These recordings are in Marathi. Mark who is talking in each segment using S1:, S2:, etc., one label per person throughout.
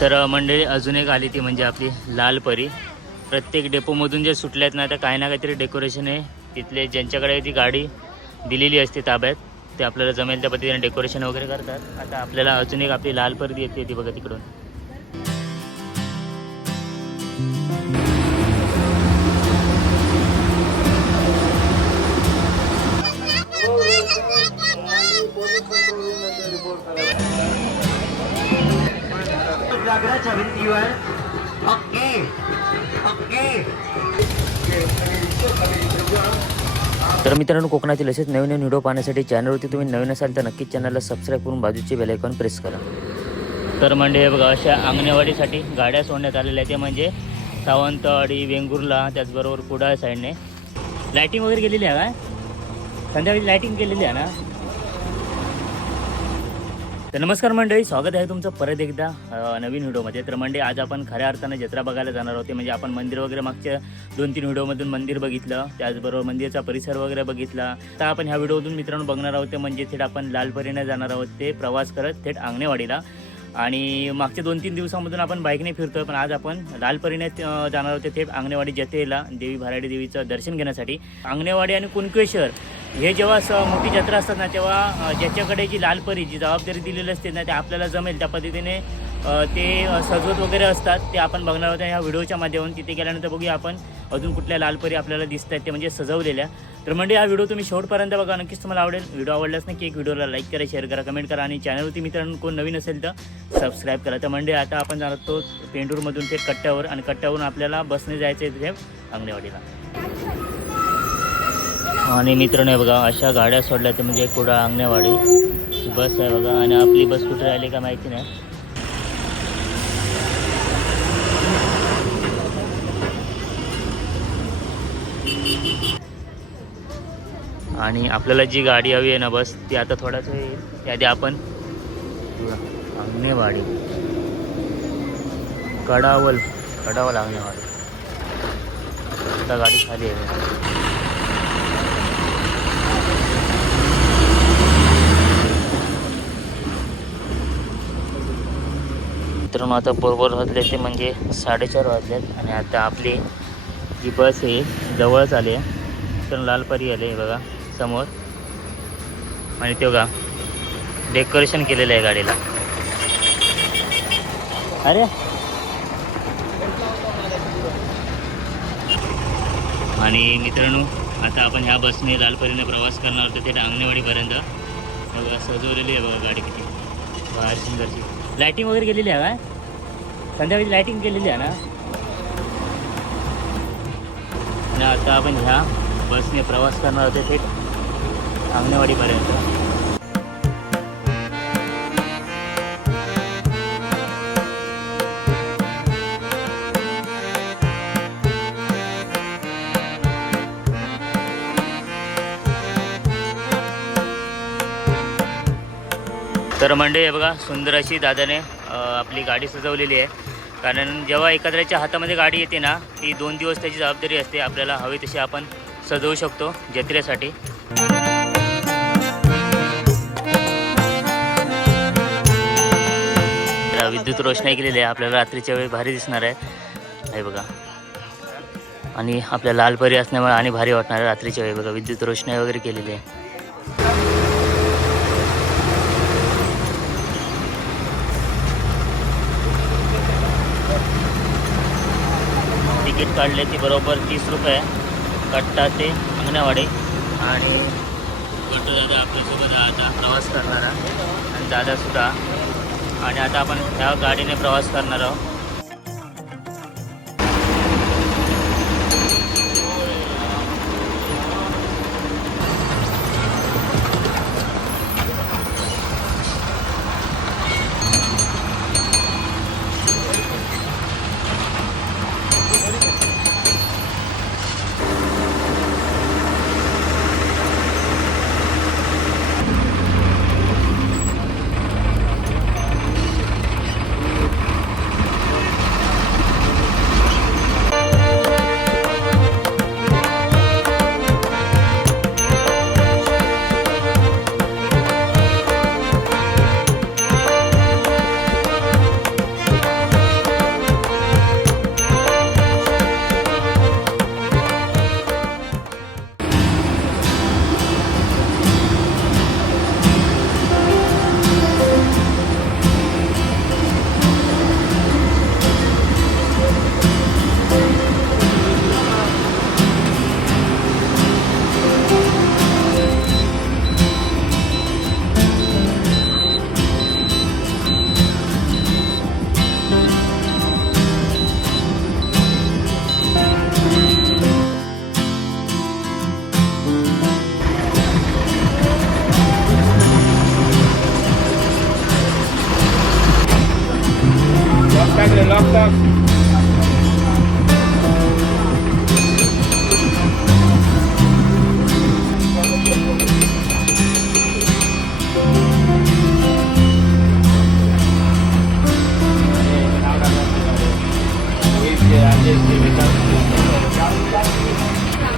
S1: तर मंडळी अजून एक आली ती म्हणजे आपली लाल परी. प्रत्येक डेपोमधून जे सुटल्यात ना तर काही ना काहीतरी डेकोरेशन आहे. तिथले ज्यांच्याकडे ती गाडी दिलेली असते ताब्यात ते आपल्याला जमेल त्या पद्धतीने डेकोरेशन वगैरे करतात. आता आपल्याला अजून एक आपली लाल परी येते ती बघा तिकडून. तर मित्रांनो कोकणातील असेच नवीन नवीन व्हिडिओ पाहण्यासाठी चॅनलवरती तुम्ही नवीन असाल तर नक्कीच चॅनलला सबस्क्राईब करून बाजूचे बेलायकॉन प्रेस करा. तर म्हणजे हे बघा अशा अंगणवाडीसाठी गाड्या सोडण्यात आलेल्या आहेत. ते म्हणजे सावंतवाडी वेंगुर्ला त्याचबरोबर कुडाळ साईडने. लायटिंग वगैरे केलेली आहे काय संध्याकाळी लायटिंग केलेली आहे ना? तर नमस्कार मंडळी स्वागत आहे तुमचं परत एकदा नवीन व्हिडिओमध्ये. तर मंडळी आज आपण खऱ्या अर्थानं जत्रा बघायला जाणार आहोत. म्हणजे आपण मंदिर वगैरे मागच्या दोन तीन व्हिडिओमधून मंदिर बघितलं. त्याचबरोबर मंदिराचा परिसर वगैरे बघितला. तर आपण ह्या व्हिडिओमधून मित्रांनो बघणार आहोत म्हणजे थेट आपण लालपरीने जाणार आहोत. ते प्रवास करत थेट आंगणेवाडीला. आणि मागच्या दोन तीन दिवसामधून आपण बाईकने फिरतोय पण आज आपण लालपरीने जाणार होते थेट आंगणेवाडी जत्रेला देवी भराडी देवीचं दर्शन घेण्यासाठी. आंगणेवाडी आणि कुणकेश्वर हे जेव्हा स मोठी जत्रा असतात ना तेव्हा ज्याच्याकडे जी लालपरी जी जबाबदारी दिलेली असते ना ते आपल्याला जमेल. त्या पद्धतीने ते सजवत वगैरे असतात. ते आपण बघणार होतं ह्या व्हिडिओच्या माध्यमातून तिथे गेल्यानंतर बघूया आपण अजून कुठल्या लालपरी आपल्याला दिसत आहेत ते म्हणजे सजवलेल्या. तर म्हणजे हा व्हिडिओ तुम्ही शेवटपर्यंत बघा. नक्कीच तुम्हाला आवडेल. व्हिडिओ आवडल्यास की एक व्हिडिओला लाईक करा शेअर करा कमेंट करा आणि चॅनलवरती मित्रांनो कोण नवीन असेल तर सबस्क्राईब करा. तर म्हणजे आता आपण जाणार तो पेंडूरमधून ते कट्ट्यावर आणि कट्ट्यावरून आपल्याला बसने जायचं आहे तिथे अंगणेवाडीला. आणि मित्रांनो बघा अशा गाड्या सोडल्या ते म्हणजे कुठं अंगणेवाडी. बस आहे बघा आणि आपली बस कुठे राहिली का माहिती नाही. आणि आपल्याला जी गाडी हवी आहे ना बस ती आता थोड्याच वेळ त्याआधी आपण अंगणेवाडी. कडावल कडावल अंगणेवाडी. आता गाडी खाली आहे. मित्रांनो आता बरोबर वाजले ते म्हणजे साडेचार वाजलेत आणि आता आपली जी बस आहे जवळच आली आहे. तर लालपरी आले बघा समोर. आणि ते बघा डेकोरेशन केलेलं आहे गाडीला. अरे! आणि मित्रांनो आता आपण ह्या बसने लालपरीने प्रवास करणार होतो ते अंगणेवाडीपर्यंत बघा सजवलेली आहे बघा गाडी किती. बाहेर सुंदरची लायटिंग वगैरे केलेली आहे काय संध्याकाळी लायटिंग केलेली आहे ना? आता आपण ह्या बसने प्रवास करणार होते थेट अंगणवाडीपर्यंत. तर मंडळी हे बघा सुंदर अशी दादाने आपली गाडी सजवलेली आहे. कारण जेव्हा एखाद्याच्या हातामध्ये गाडी येते ना ती दोन दिवस त्याची जबाबदारी असते. आपल्याला हवी तशी आपण सजवू शकतो जत्रेसाठी. विद्युत रोषणाई केलेली आहे. आपल्याला रात्रीच्या वेळी भारी दिसणार आहे. हे बघा. आणि आपल्या लालपरी असल्यामुळे आणि भारी वाटणार आहे रात्रीच्या वेळी. बघा विद्युत रोषणाई वगैरे केलेली आहे. तिकीट काढले ती बरोबर तीस रुपये. कट्टा ते अंगणवाडी. आणि गट्टू दादा आपल्यासोबत आता प्रवास करणार. आणि दादासुद्धा. आणि आता आपण ह्या गाडीने प्रवास करणार आहोत.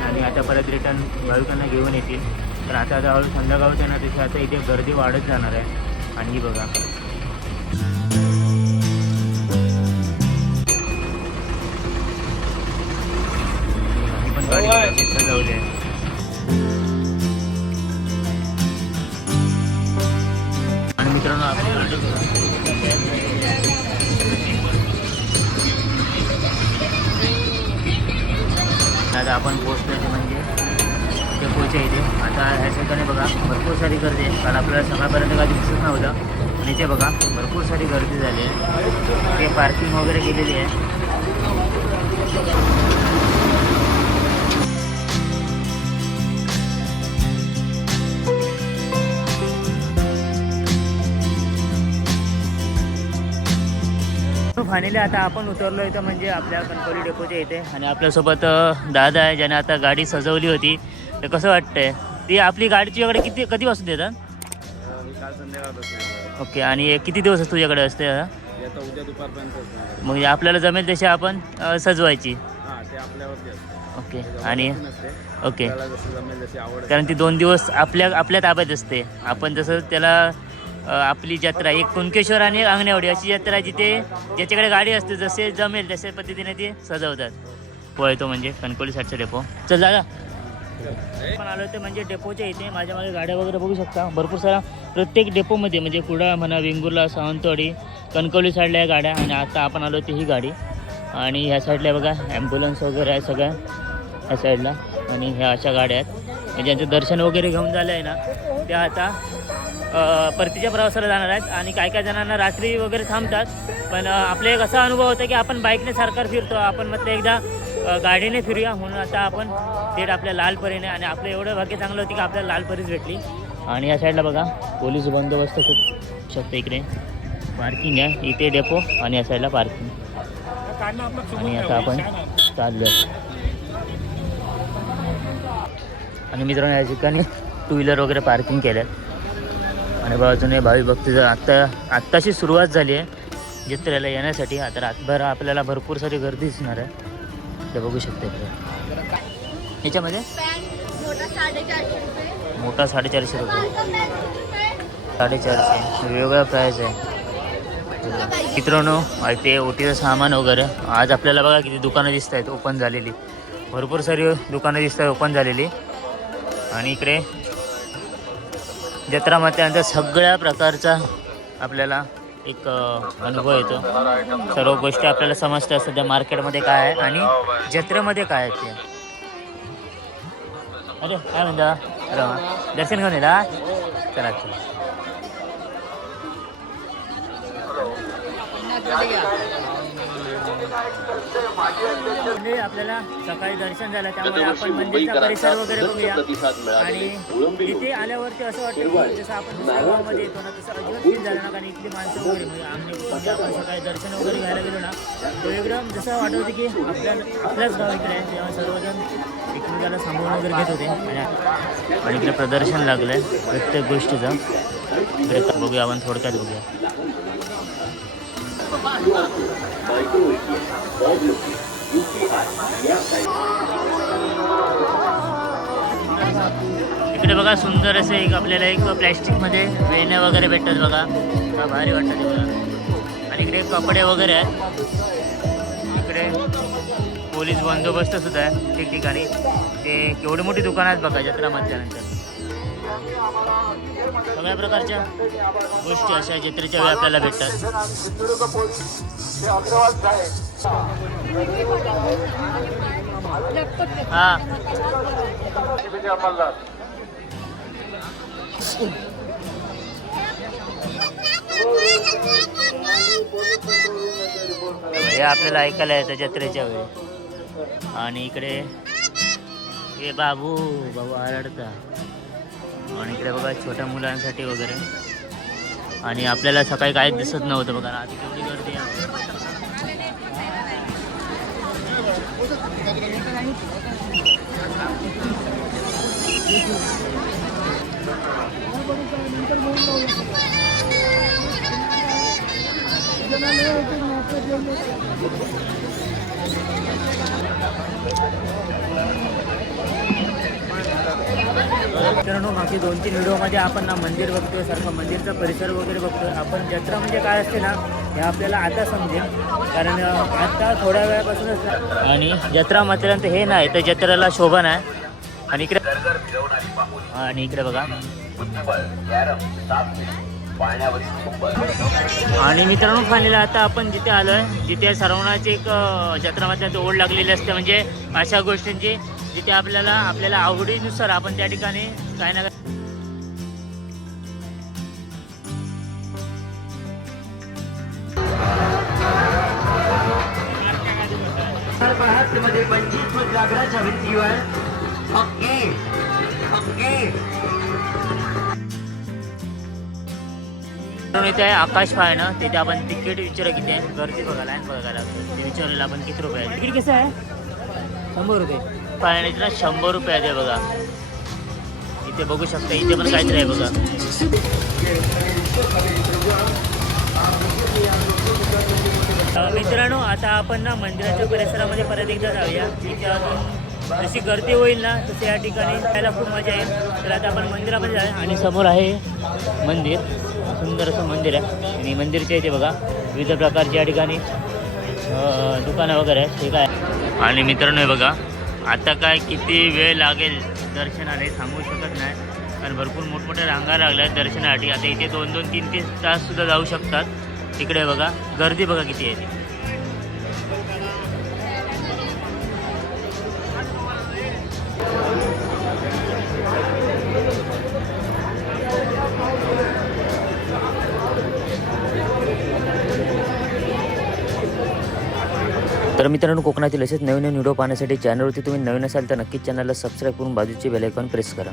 S1: आणि आता परत रिटर्न भाविकांना घेऊन येतील. तर आता आता हळू संध्याकाळ होते ना तशी आता इथे गर्दी वाढत जाणार आहे. आणि बघा. पण गाडी बघा, कशी सजवली आहे आणि मित्रांनो आपण आपण पोचलो ते म्हणजे ते पोचे इथे. आता ह्या ठिकाणी बघा भरपूर सारी गर्दी आहे. कारण आपल्याला सकाळपर्यंत काही दिसत नव्हतं. आणि इथे बघा भरपूर सारी गर्दी झाली आहे. ते पार्किंग वगैरे केलेली आहे. फायनली आता आपण उतरलो इथं म्हणजे आपल्या कणकवली डेपोच्या इथे. आणि आपल्यासोबत दादा आहे ज्याने आता गाडी सजवली होती. तर कसं वाटतंय? ती आपली गाडीची वगैरे किती कधीपासून देतात? ओके आणि किती दिवस तुझ्याकडे असते? आता?
S2: आता उद्या दुपारपर्यंत
S1: मग आपल्याला जमेल तशी आपण सजवायची.
S2: हां ते आपल्यावरती असते.
S1: ओके आणि ओके. कारण ती दोन दिवस आपल्या आपल्या ताब्यात असते. आपण जसं त्याला आपली जत्रा एक कुणकेश्वर आणि अंगणेवाडी अशी जत्रा आहे जिथे ज्याच्याकडे गाडी असते जसे जमेल तसे पद्धतीने ते सजवतात. पळतो म्हणजे कणकोली साठचा डेपो चल दादा. पण आलो ते म्हणजे डेपोच्या इथे माझ्या मागे गाड्या वगैरे बघू शकता. भरपूर सारा प्रत्येक डेपोमध्ये म्हणजे कुडा म्हणा वेंगुर्ला सावंतवाडी कणकवली साईडला या गाड्या आणि आता आपण आलो ते ही गाडी. आणि ह्या साईडला बघा ॲम्ब्युलन्स वगैरे आहे सगळ्या ह्या साईडला आणि ह्या अशा गाड्या आहेत. म्हणजे ज्यांचं दर्शन वगैरे घेऊन झालं आहे ना त्या आता परतीच्या प्रवासाला जाणार आहेत आणि काय काय जणांना रात्री वगैरे थांबतात. पण अ, आपला एक असा अनुभव होता की आपण बाईकने सारखं फिरतो. आपण म्हटलं एकदा गाडीने फिरूया. म्हणून आता आपण थेट आपल्या लालपरीने आणि आपलं एवढं भाग्य चांगलं होतं की आपल्याला लालपरीच भेटली. आणि या साईडला बघा पोलीस बंदोबस्त खूप शकतो इकडे. पार्किंग आहे. इथे डेपो आणि या साईडला पार्किंग आणि आता आपण चाललो आणि मित्रांनो या ठिकाणी टू व्हीलर वगैरे पार्किंग केल्यात. आणि जुने भावी भक्तीचं आत्ता आत्ताशी सुरुवात झाली आहे. जत्रेला येण्यासाठी. आता रातभर आपल्याला भरपूर सारी गर्दी दिसणार आहे. ते बघू शकते याच्यामध्ये
S3: मोठा साडेचारशे रुपये.
S1: साडेचारशे. वेगळा वेगवेगळा प्राईस आहे. मित्रांनो ते ओटीचं सामान वगैरे. आज आपल्याला बघा किती दुकानं दिसत आहेत ओपन झालेली. भरपूर सारी दुकानं दिसत आहेत ओपन झालेली. आणि इकडे जत्रा म्हटल्यानंतर सगळ्या प्रकारचा आपल्याला एक अनुभव येतो. सर्व गोष्टी आपल्याला समजतात सध्या मार्केटमध्ये काय आहे आणि जत्रेमध्ये काय आहे ते. अरे काय म्हणता? अरे दर्शन घेऊन येला चला चला. म्हणजे आपल्याला सकाळी दर्शन झालं त्यामुळे आपण मंदिरचा परिसर वगैरे बघूया. आणि इथे आल्यावरती असं वाटतं की जसं आपण दुसऱ्या गावामध्ये येतो ना तसं अजिबात फील झालं ना कारण इथली माणसं वगैरे म्हणजे आम्ही म्हणजे आपण सकाळी दर्शन वगैरे घ्यायला गेलो ना एकदम जसं वाटत होतं की आपल्या आपल्याच गाव इकडे आहे. तेव्हा सर्वजण एकमेकाला सांभाळून वगैरे घेत होते. आणि आणि इकडे प्रदर्शन लागलं आहे प्रत्येक गोष्टीचं. इकडे बघूया आपण थोडक्यात बघूया. इकडे बघा सुंदर असे एक आपल्याला एक प्लॅस्टिकमध्ये वेण्या वगैरे भेटतात बघा. का भारी वाटतं ते बघा. आणि इकडे कपडे वगैरे आहेत. इकडे पोलीस बंदोबस्त सुद्धा आहे. ठिकठिकाणी. ते केवढी मोठी दुकान आहेत बघा जत्रा मधल्यानंतर सगळ्या प्रकारच्या गोष्टी अशा जत्रेच्या वेळी आपल्याला भेटतात. हा. हे आपल्याला ऐकायला येतं जत्रेच्या वेळी. आणि इकडे हे बाबू बाबू आरडता. आणि इकडे बघा छोट्या मुलांसाठी वगैरे. आणि आपल्याला सकाळी काहीच दिसत नव्हतं बघा आधी केवढी गर्दी आहे. मित्रांनो मागचे दोन तीन व्हिडिओमध्ये आपण ना मंदिर बघतोय सारखं मंदिरचा परिसर वगैरे बघतोय. आपण जत्रा म्हणजे काय असते ना हे आपल्याला आता समजेल. कारण आता थोड्या वेळापासूनच आणि जत्रा म्हटल्यानंतर हे नाही तर जत्रेला शोभा नाही. आणि इकडे हा, आणि इकडे बघा. आणि मित्रांनो फायनली आता आपण जिथे आलोय जिथे सर्वांनाची एक जत्रा म्हटल्यानंतर ओढ लागलेली असते म्हणजे अशा गोष्टींची जिथे आपल्याला आपल्याला आवडीनुसार आपण त्या ठिकाणी काय ना
S4: मध्ये पंचवीस फूट लाकडाच्या भिंतीवर ओके ओके
S1: मित्रांनो, इथे आहे आकाश फाळणं तिथे आपण तिकीट विचारू किती आहे गर्दी बघायला ते विचारलेलं आपण किती रुपये तिकीट कसं आहे? शंभर रुपये. फाळण्याचं शंभर रुपये आहे बघा. इथे बघू शकता इथे पण काहीतरी आहे बघा. मित्रांनो आता आपण ना मंदिराच्या परिसरामध्ये परत एकदा जाऊया. इथे अजून जशी गर्दी होईल ना तसे या ठिकाणी जायला खूप मजा येईल. तर आता आपण मंदिरामध्ये जाऊया. आणि समोर आहे मंदिर. सुंदर असं मंदिर आहे. आणि मंदिरच्या इथे बघा विविध प्रकारच्या या ठिकाणी दुकानं वगैरे आहेत. ठीक आहे आणि मित्रांनो बघा आता काय किती वेळ लागेल दर्शनाला हे सांगू शकत नाही. कारण भरपूर मोठमोठ्या रांगा लागल्या आहेत दर्शनासाठी. आता इथे दोन दोन तीन तीन तास सुद्धा जाऊ शकतात. तिकडे बघा गर्दी बघा किती आहे ती. तर मित्रांनो कोकणातील असेच नवीन नवीन व्हिडिओ पाहण्यासाठी चॅनलवरती तुम्ही नवीन असाल तर नक्कीच चॅनलला सबस्क्राईब करून बाजूचे बेल आयकॉन प्रेस करा.